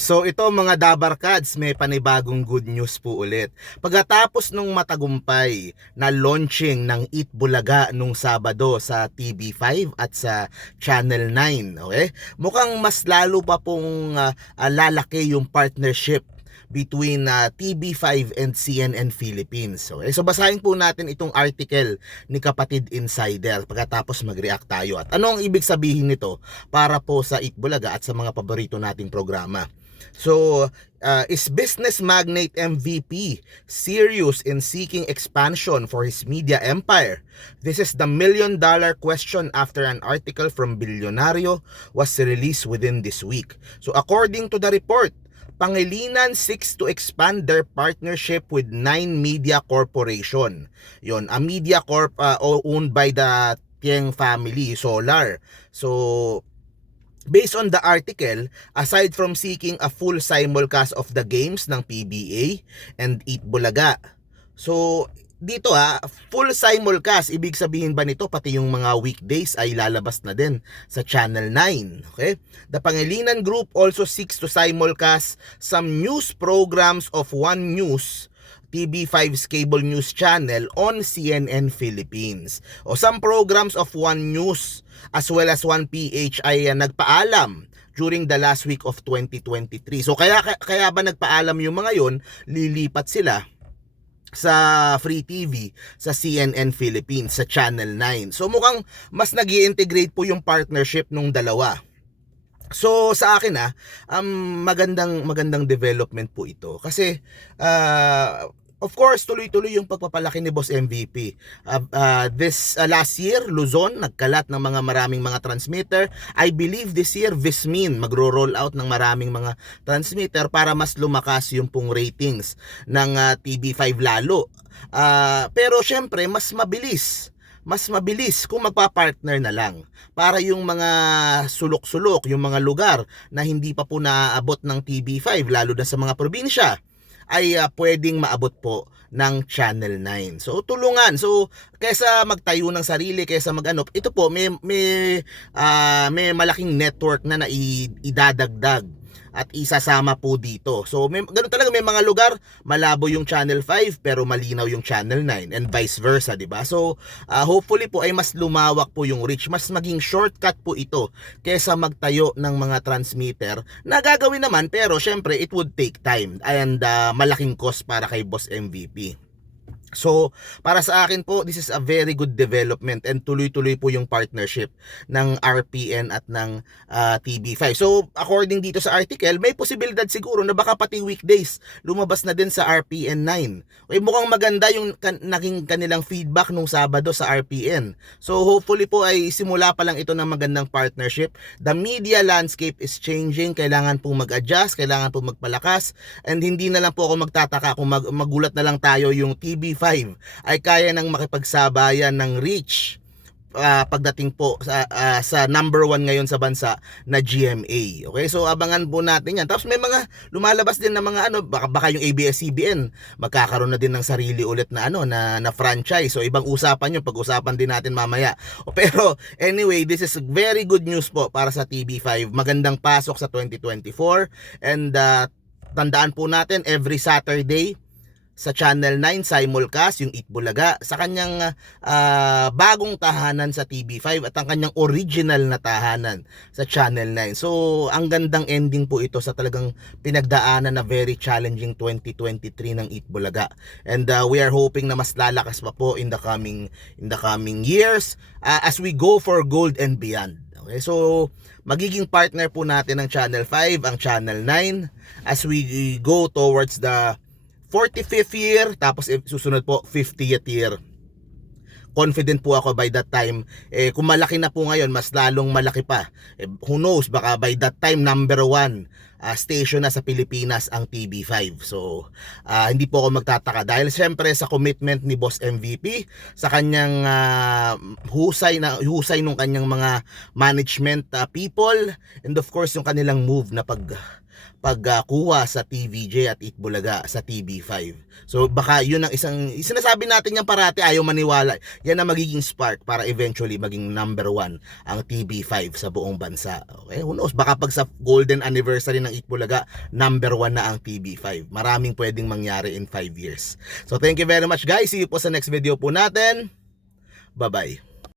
So ito mga Dabarkads, may panibagong good news po ulit. Pagkatapos nung matagumpay na launching ng Eat Bulaga nung Sabado sa TV5 at sa Channel 9, okay? Mukhang mas lalo pa pong lalaki yung partnership between TV5 and CNN Philippines. Okay? So basahin po natin itong article ni Kapatid Insider pagkatapos mag-react tayo. At ano ang ibig sabihin nito para po sa Eat Bulaga at sa mga paborito nating programa? So, is business magnate MVP serious in seeking expansion for his media empire? This is the million-dollar question after an article from Bilyonaryo was released within this week. So, according to the report, Pangilinan seeks to expand their partnership with Nine Media Corporation. Yon, a media corp owned by the Tieng family, Solar. So, based on the article, aside from seeking a full simulcast of the games ng PBA and Eat Bulaga, so dito full simulcast, ibig sabihin ba nito pati yung mga weekdays ay lalabas na din sa Channel 9, okay? The Pangilinan Group also seeks to simulcast some news programs of One News, TV5's cable news channel on CNN Philippines. O some programs of One News as well as 1PH ay nagpaalam during the last week of 2023. So kaya ba nagpaalam yung mga yon, lilipat sila sa Free TV, sa CNN Philippines, sa Channel 9. So mukhang mas nag-i-integrate po yung partnership nung dalawa. So sa akin magandang development po ito kasi of course, tuloy-tuloy yung pagpapalaki ni Boss MVP. This last year, Luzon, nagkalat ng maraming mga transmitter. I believe this year, Vismin, magro-roll out ng maraming mga transmitter para mas lumakas yung pong ratings ng TV5 lalo. Pero syempre, mas mabilis kung magpa-partner na lang para yung mga sulok-sulok, yung mga lugar na hindi pa po naaabot ng TV5, lalo na sa mga probinsya, ay pwedeng maabot po ng Channel 9. So tulungan. So kaysa magtayo ng sarili, kaysa ito po may malaking network na idadagdag at isasama po dito. So ganun talaga, may mga lugar malabo yung Channel 5 pero malinaw yung Channel 9 and vice versa, di ba? So hopefully po ay mas lumawak po yung reach, mas maging shortcut po ito kaysa magtayo ng mga transmitter na gagawin naman, pero syempre it would take time and malaking cost para kay Boss MVP. So, para sa akin po, this is a very good development and tuloy-tuloy po yung partnership ng RPN at ng TV5. So, according dito sa article, may posibilidad siguro na baka pati weekdays lumabas na din sa RPN 9. Okay, mukhang maganda yung naging kanilang feedback nung Sabado sa RPN. So, hopefully po ay simula pa lang ito ng magandang partnership. The media landscape is changing. Kailangan pong mag-adjust, kailangan pong magpalakas, and hindi na lang po ako magtataka kung magulat na lang tayo yung TV5 ay kaya nang makipagsabayan ng reach pagdating po sa number 1 ngayon sa bansa na GMA. Okay, so abangan po natin yan. Tapos may mga lumalabas din na mga baka yung ABS-CBN magkakaroon na din ng sarili ulit na na franchise. So ibang usapan yun, pag-usapan din natin mamaya. Pero anyway, this is very good news po para sa TV5. Magandang pasok sa 2024, and tandaan po natin, every Saturday sa Channel 9 simulcast yung Eat Bulaga sa kanyang bagong tahanan sa TV5 at ang kanyang original na tahanan sa Channel 9. So ang gandang ending po ito sa talagang pinagdaanan na very challenging 2023 ng Eat Bulaga. And we are hoping na mas lalakas pa po in the coming years as we go for gold and beyond. Okay, so magiging partner po natin ng Channel 5 ang Channel 9 as we go towards the 45th year, tapos susunod po 50th year. Confident po ako by that time, kung malaki na po ngayon, mas lalong malaki pa. Who knows, baka by that time number 1 station na sa Pilipinas ang TV5. So hindi po ako magtataka dahil siyempre sa commitment ni Boss MVP, sa kanyang husay nung kanyang mga management people, and of course yung kanilang move na pagkuha sa TVJ at Itbulaga sa TV5. So baka yun ang sinasabi natin yan parati, ayaw maniwala. Yan ang magiging spark para eventually maging number 1 ang TV5 sa buong bansa. Okay, who knows, baka pag sa golden anniversary ng Itbulaga, number 1 na ang TV5. Maraming pwedeng mangyari in 5 years. So thank you very much guys. See you po sa next video po natin. Bye-bye.